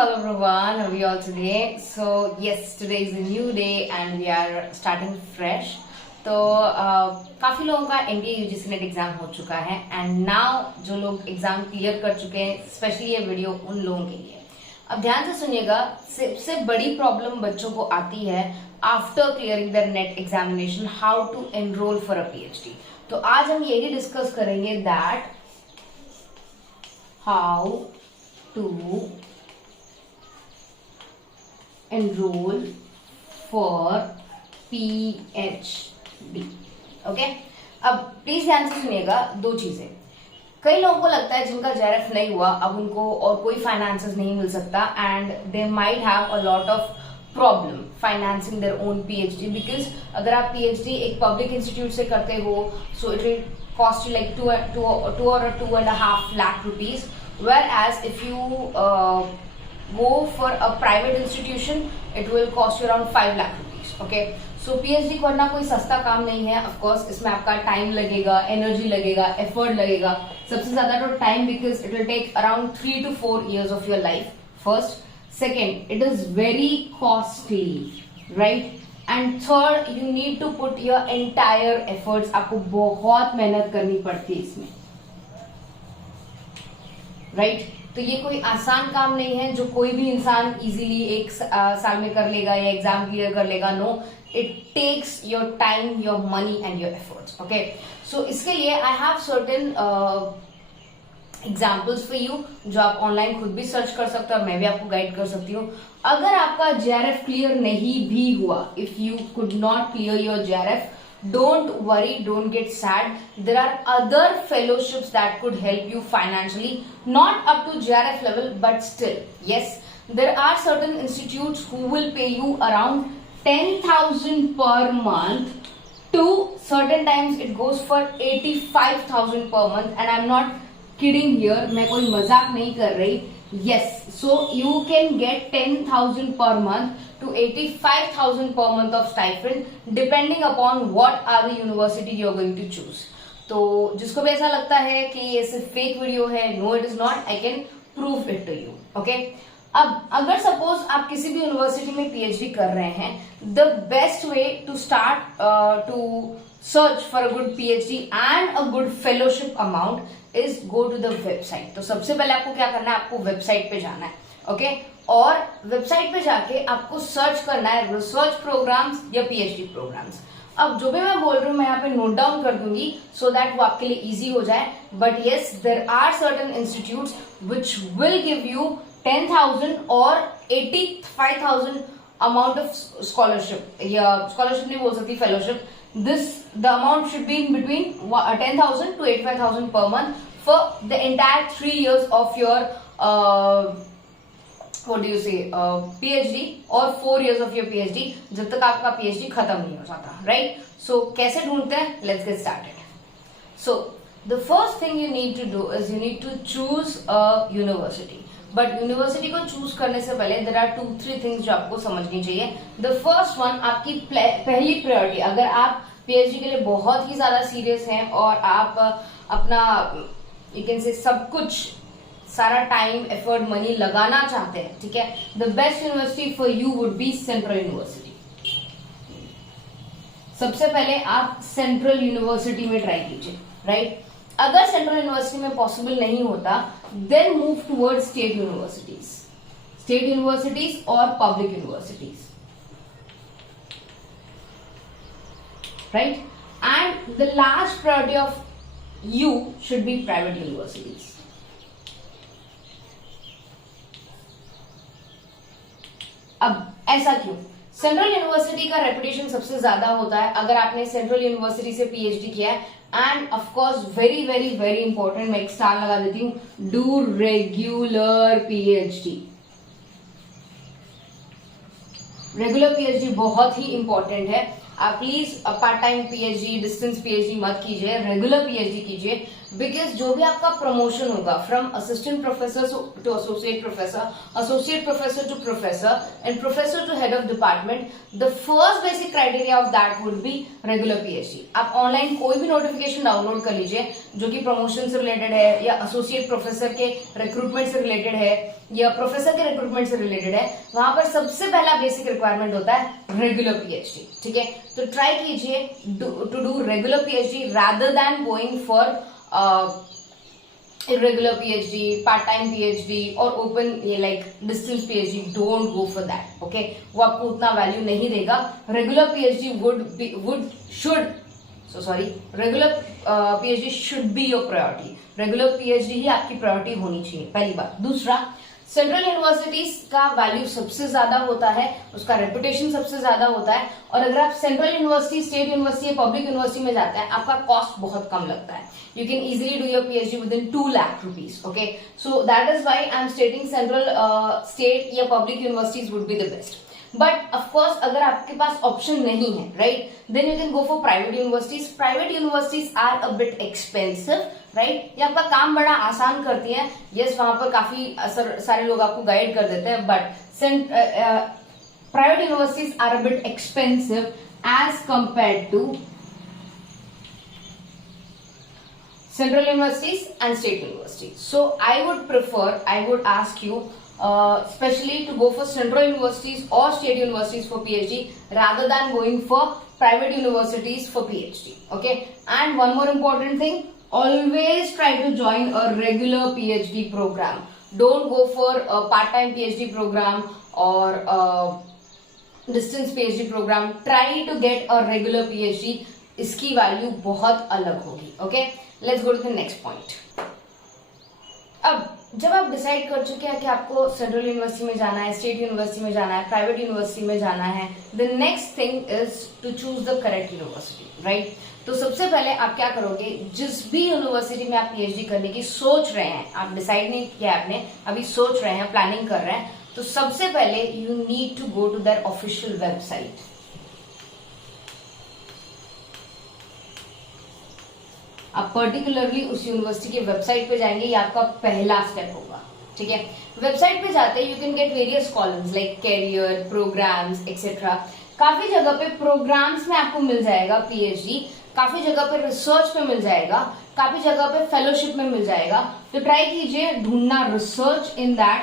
hello everyone, how are we all today? So yes, today is a new day and we are starting fresh. तो काफी लोगों का NDA UGC net exam हो चुका है and now जो लोग एग्जाम क्लियर कर चुके हैं, स्पेशली ये वीडियो उन लोगों के लिए। अब ध्यान से सुनिएगा, सबसे बड़ी प्रॉब्लम बच्चों को आती है after clearing their NET examination, how to enroll for a PhD. तो आज हम यही डिस्कस करेंगे that how to enroll for PhD। Okay, अब प्लीज ध्यान से सुनिएगा दो चीजें। कई लोगों को लगता है जिनका जेआरएफ नहीं हुआ, अब उनको और कोई फाइनेंसेस नहीं मिल सकता and they might have a lot of problem financing their own PhD, because अगर आप पीएचडी एक पब्लिक इंस्टीट्यूट से करते हो सो it will cost you like 2 or 2.5 lakh rupees, whereas if you go for a private institution it will cost you around 5 lakh rupees। okay, so PhD करना कोई सस्ता काम नहीं है। of course इसमें आपका टाइम लगेगा, एनर्जी लगेगा, एफर्ट लगेगा, सबसे ज्यादा तो time, because it will take around 3 to 4 years of your life first। second, it is very costly, right? and third, you need to put your entire efforts। आपको बहुत मेहनत करनी पड़ती है इसमें, राइट? तो ये कोई आसान काम नहीं है जो कोई भी इंसान इजीली एक साल में कर लेगा या एग्जाम क्लियर कर लेगा। No, it takes your time, your money and your efforts. Okay, so इसके लिए I have certain examples for you जो आप ऑनलाइन खुद भी सर्च कर सकते हो और मैं भी आपको गाइड कर सकती हूँ। अगर आपका जेआरएफ क्लियर नहीं भी हुआ, if you could not clear your JRF, don't worry, don't get sad. There are other fellowships that could help you financially, not up to JRF level, but still, yes, there are certain institutes who will pay you around 10,000 per month to certain times it goes for 85,000 per month, and I'm not kidding here, मैं कोई मजाक नहीं कर रही। yes, so you can get 10,000 per month to 85,000 per month of stipend depending upon what are the university you are going to choose। तो जिसको भी ऐसा लगता है कि ये सिर्फ फेक वीडियो है, no it is not, I can prove it to you. Okay, अब अगर सपोज आप किसी भी यूनिवर्सिटी में पीएचडी कर रहे हैं, the best way to start to search for a good PhD and a good fellowship amount is go to the website. तो सबसे पहले आपको क्या करना है, आपको वेबसाइट पे जाना है। ओके, और वेबसाइट पे जाके आपको सर्च करना है रिसर्च प्रोग्राम्स या पीएचडी प्रोग्राम्स। अब जो भी मैं बोल रही हूँ मैं यहाँ पे नोट डाउन कर दूंगी सो दैट वो आपके लिए इजी हो जाए। But yes, there are certain institutes which will give you 10,000 और 85,000 अमाउंट ऑफ स्कॉलरशिप, या स्कॉलरशिप नहीं बोल सकती, fellowship. The amount should be in between 10,000 to 85,000 per month for the entire 3 years of your what do you say PhD और 4 years of your PhD, जब तक आपका PhD खत्म नहीं हो जाता, राइट? सो कैसे ढूंढते हैं, let's get started. So the first thing you need to do is you need to choose a university. But university को चूज करने से पहले देयर आर 2-3 थिंग्स जो आपको समझनी चाहिए। द फर्स्ट वन, आपकी पहली प्रायोरिटी, अगर आप पीएचडी के लिए बहुत ही ज्यादा सीरियस हैं और आप अपना यू कैन से सब कुछ, सारा टाइम, एफर्ट, मनी लगाना चाहते हैं, ठीक है, the best university for you would be central university. सबसे पहले आप सेंट्रल यूनिवर्सिटी में ट्राई कीजिए, राइट? अगर सेंट्रल यूनिवर्सिटी में पॉसिबल नहीं होता, then move towards state universities और public universities, right? And the last priority of you should be private universities. अब ऐसा क्यों? सेंट्रल यूनिवर्सिटी का रेपुटेशन सबसे ज्यादा होता है अगर आपने सेंट्रल यूनिवर्सिटी से पीएचडी किया है। End of course very very very important, मैं एक स्टार लगा देती हूँ, do regular PhD. Regular PhD बहुत ही इंपॉर्टेंट है। आप please part time PhD, distance PhD मत कीजिए, रेगुलर पीएचडी कीजिए। बिकॉज जो भी आपका प्रमोशन होगा from assistant professor to associate professor to professor and professor to head of department, the first basic criteria of that would be regular PhD. आप online कोई भी नोटिफिकेशन डाउनलोड कर लीजिए जो कि प्रमोशन से रिलेटेड है या एसोसिएट प्रोफेसर के रिक्रूटमेंट से रिलेटेड है या प्रोफेसर के रिक्रूटमेंट से रिलेटेड है, वहां पर सबसे पहला बेसिक रिक्वायरमेंट होता है रेगुलर पीएचडी। ठीक है, तो ट्राई कीजिए to do regular PhD rather than going for irregular PhD, part-time PhD और open like distance PhD. Don't go for that. Okay, वो आपको उतना वैल्यू नहीं देगा। Regular PhD regular PhD should be your priority. Regular PhD ही आपकी priority होनी चाहिए, पहली बात। दूसरा, सेंट्रल यूनिवर्सिटीज का वैल्यू सबसे ज्यादा होता है, उसका रेपुटेशन सबसे ज्यादा होता है, और अगर आप सेंट्रल यूनिवर्सिटी, स्टेट यूनिवर्सिटी या पब्लिक यूनिवर्सिटी में जाते हैं, आपका कॉस्ट बहुत कम लगता है। You can easily do your PhD within 2 lakh rupees. Okay, so that is why I am stating central, state या public universities would be the best. But of course, अगर आपके पास ऑप्शन नहीं है, right, then you can go for private universities. Private universities are a bit expensive, right? ये आपका काम बड़ा आसान करती है। Yes, वहां पर काफी सारे लोग आपको गाइड कर देते हैं, but private universities are a bit expensive as compared to central universities and state universities. So I would ask you especially to go for central universities or state universities for PhD rather than going for private universities for PhD. Okay, and one more important thing, always try to join a regular PhD program. Don't go for a part-time PhD program or a distance PhD program. Try to get a regular PhD. इसकी value बहुत अलग होगी। Okay, let's go to the next point. अब जब आप decide कर चुके हैं कि आपको सेंट्रल यूनिवर्सिटी में जाना है, स्टेट यूनिवर्सिटी में जाना है, प्राइवेट यूनिवर्सिटी में जाना है, the next thing is to choose the correct university, right? तो सबसे पहले आप क्या करोगे, जिस भी यूनिवर्सिटी में आप पीएचडी करने की सोच रहे हैं, आप डिसाइड नहीं किया आपने, अभी सोच रहे हैं, प्लानिंग कर रहे हैं, तो सबसे पहले you need to go to their official website. आप पर्टिकुलरली उस यूनिवर्सिटी के वेबसाइट पे जाएंगे, ये आपका पहला स्टेप होगा। ठीक है, वेबसाइट पे जाते you can get various columns like career, programs etcetera. काफी जगह पे प्रोग्राम्स में आपको मिल जाएगा पीएचडी, काफी जगह पे रिसर्च में मिल जाएगा, काफी जगह पे फेलोशिप में मिल जाएगा। तो ट्राई कीजिए ढूंढना रिसर्च इन दैट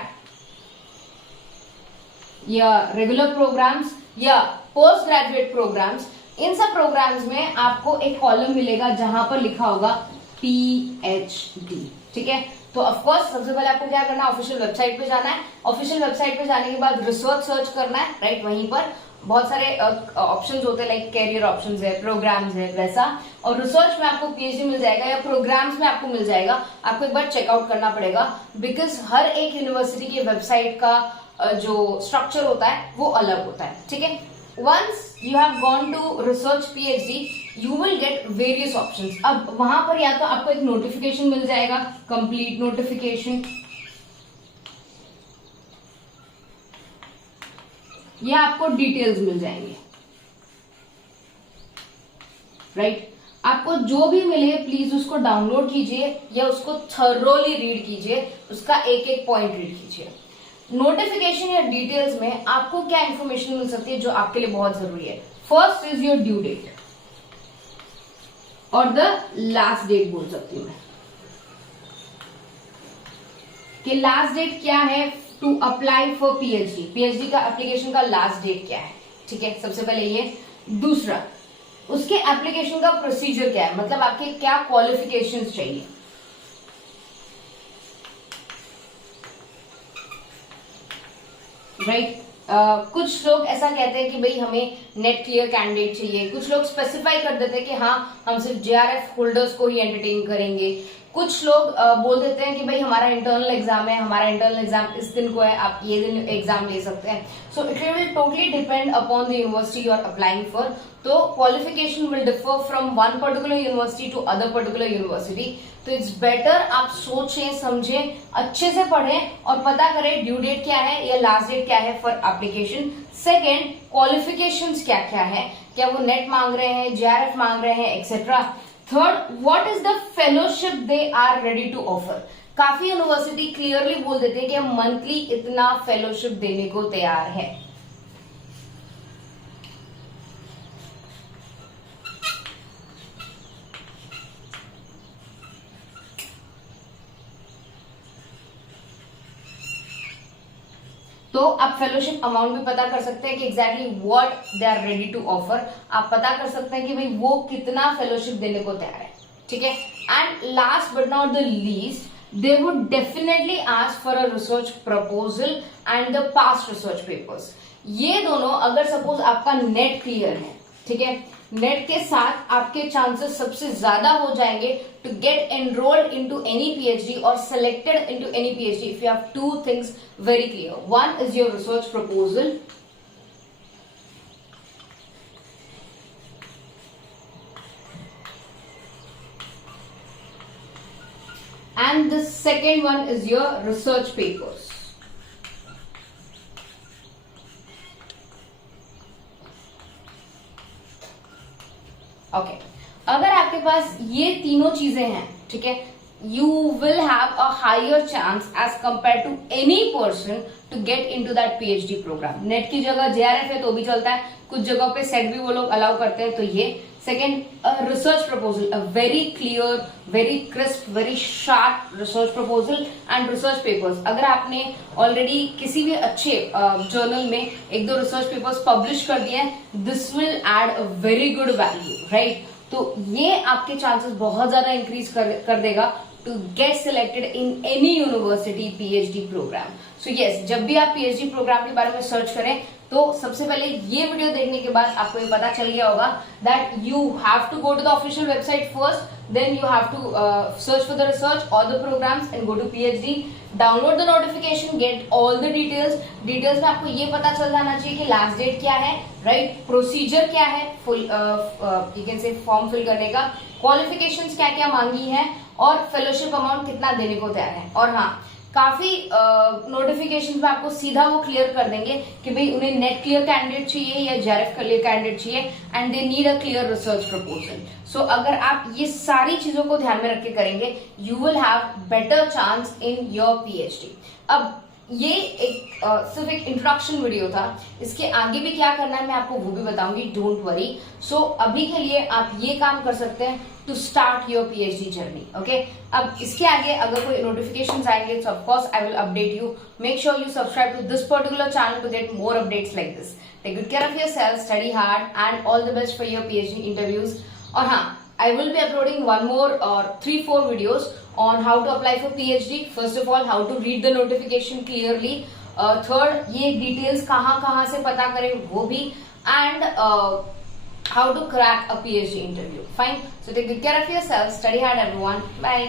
या रेगुलर प्रोग्राम्स या पोस्ट ग्रेजुएट प्रोग्राम्स। इन सब प्रोग्राम्स में आपको एक कॉलम मिलेगा जहां पर लिखा होगा पीएचडी। ठीक है, तो ऑफकोर्स सबसे पहले आपको क्या करना है, ऑफिशियल वेबसाइट पे जाना है। ऑफिशियल वेबसाइट पे जाने के बाद रिसर्च सर्च करना है, राइट? वहीं पर बहुत सारे ऑप्शंस होते हैं, लाइक कैरियर ऑप्शंस है, प्रोग्राम्स है, वैसा। और रिसर्च में आपको पीएचडी मिल जाएगा या प्रोग्राम्स में आपको मिल जाएगा। आपको एक बार चेकआउट करना पड़ेगा, बिकॉज हर एक यूनिवर्सिटी की वेबसाइट का जो स्ट्रक्चर होता है वो अलग होता है। ठीक है, once you have gone to research PhD you will get various options। अब वहां पर या तो आपको एक नोटिफिकेशन मिल जाएगा, कंप्लीट नोटिफिकेशन, या आपको डिटेल्स मिल जाएंगे, राइट? आपको जो भी मिले प्लीज उसको डाउनलोड कीजिए या उसको थरोली रीड कीजिए, उसका एक एक पॉइंट रीड कीजिए। नोटिफिकेशन या डिटेल्स में आपको क्या इंफॉर्मेशन मिल सकती है जो आपके लिए बहुत जरूरी है? First is your due date और द लास्ट डेट बोल सकती हूं मैं, कि लास्ट डेट क्या है to apply for PhD. PhD का एप्लीकेशन का लास्ट डेट क्या है? ठीक है, सबसे पहले ये। दूसरा, उसके एप्लीकेशन का प्रोसीजर क्या है, मतलब आपके क्या क्वालिफिकेशंस चाहिए, राइट? कुछ लोग ऐसा कहते हैं कि भाई हमें नेट क्लियर कैंडिडेट चाहिए, कुछ लोग स्पेसिफाई कर देते हैं कि हाँ हम सिर्फ जेआरएफ होल्डर्स को ही एंटरटेन करेंगे, कुछ लोग बोल देते हैं कि भाई हमारा इंटरनल एग्जाम है, हमारा इंटरनल एग्जाम इस दिन को है, आप ये दिन एग्जाम ले सकते हैं। So it will totally depend upon the university you are applying for. तो qualification will differ from one particular university to other particular university. तो इट्स बेटर आप सोचें, समझें, अच्छे से पढ़ें और पता करें ड्यू डेट क्या है या लास्ट डेट क्या है फॉर एप्लीकेशन। सेकेंड, क्वालिफिकेशंस क्या क्या है, क्या वो नेट मांग रहे हैं, जेआरएफ मांग रहे हैं etcetera. Third, what is the fellowship they are ready to offer. काफी यूनिवर्सिटी क्लियरली बोल देते हैं कि हम मंथली इतना फेलोशिप देने को तैयार है। तो आप फेलोशिप अमाउंट भी पता कर सकते हैं कि exactly what they are ready to offer. आप पता कर सकते हैं कि भाई वो कितना फेलोशिप देने को तैयार है, ठीक है। And last but not the least, they would definitely ask for a research proposal and the past research papers। ये दोनों अगर सपोज आपका नेट क्लियर है, ठीक है, नेट के साथ आपके चांसेस सबसे ज्यादा हो जाएंगे to get enrolled into any PhD और selected into any PhD if you have two things very clear. One is your research proposal and the second one is your research papers। Okay अगर आपके पास ये तीनों चीजें हैं, ठीक है, you will have a higher chance as compared to any person to get into that PhD program। Net की जगह JRF है तो भी चलता है, कुछ जगहों पे सेट भी वो लोग अलाउ करते हैं। तो ये second, research proposal, a very clear, very crisp, very sharp research proposal and research papers. अगर आपने ऑलरेडी किसी भी अच्छे जर्नल में एक दो रिसर्च पेपर्स पब्लिश कर दिए हैं, this will add a very good value, right. तो ये आपके चांसेस बहुत ज्यादा इंक्रीज कर देगा to get selected in any university PhD program। So yes, जब भी आप PhD प्रोग्राम के बारे में सर्च करें तो सबसे पहले ये वीडियो देखने के बाद आपको ये पता चल गया होगा that you have to go to the official website first, then you have to search for the research or the programs and go to PhD, download the notification, get all the details। Details में आपको ये पता चल जाना चाहिए कि last date क्या है, राइट, प्रोसीजर क्या है, full you can say form fill करने का, क्वालिफिकेशंस क्या क्या मांगी है और फेलोशिप अमाउंट कितना देने को तैयार है। और हाँ, काफी नोटिफिकेशन में आपको सीधा वो क्लियर कर देंगे कि भाई उन्हें नेट क्लियर कैंडिडेट चाहिए या JRF क्लियर कैंडिडेट चाहिए and they need a clear research proposal. So अगर आप ये सारी चीजों को ध्यान में रख के करेंगे, you will have better chance in your PhD। अब ये एक सिर्फ एक इंट्रोडक्शन वीडियो था, इसके आगे भी क्या करना है मैं आपको वो भी बताऊंगी, डोंट वरी। सो अभी के लिए आप ये काम कर सकते हैं to start your PhD journey, okay. अब इसके आगे अगर कोई नोटिफिकेशंस आएंगे तो of course I will update you. Make sure you subscribe to this particular channel to get more updates like this. Take good care of yourself, study hard and all the best for your PhD interviews. और हाँ, I will be uploading one more or 3-4 videos on how to apply for PhD। First of all, how to read the notification clearly। Third, ये details कहाँ से पता करें वो भी, and how to crack a PhD interview। Fine. So take good care of yourself, study hard everyone, bye।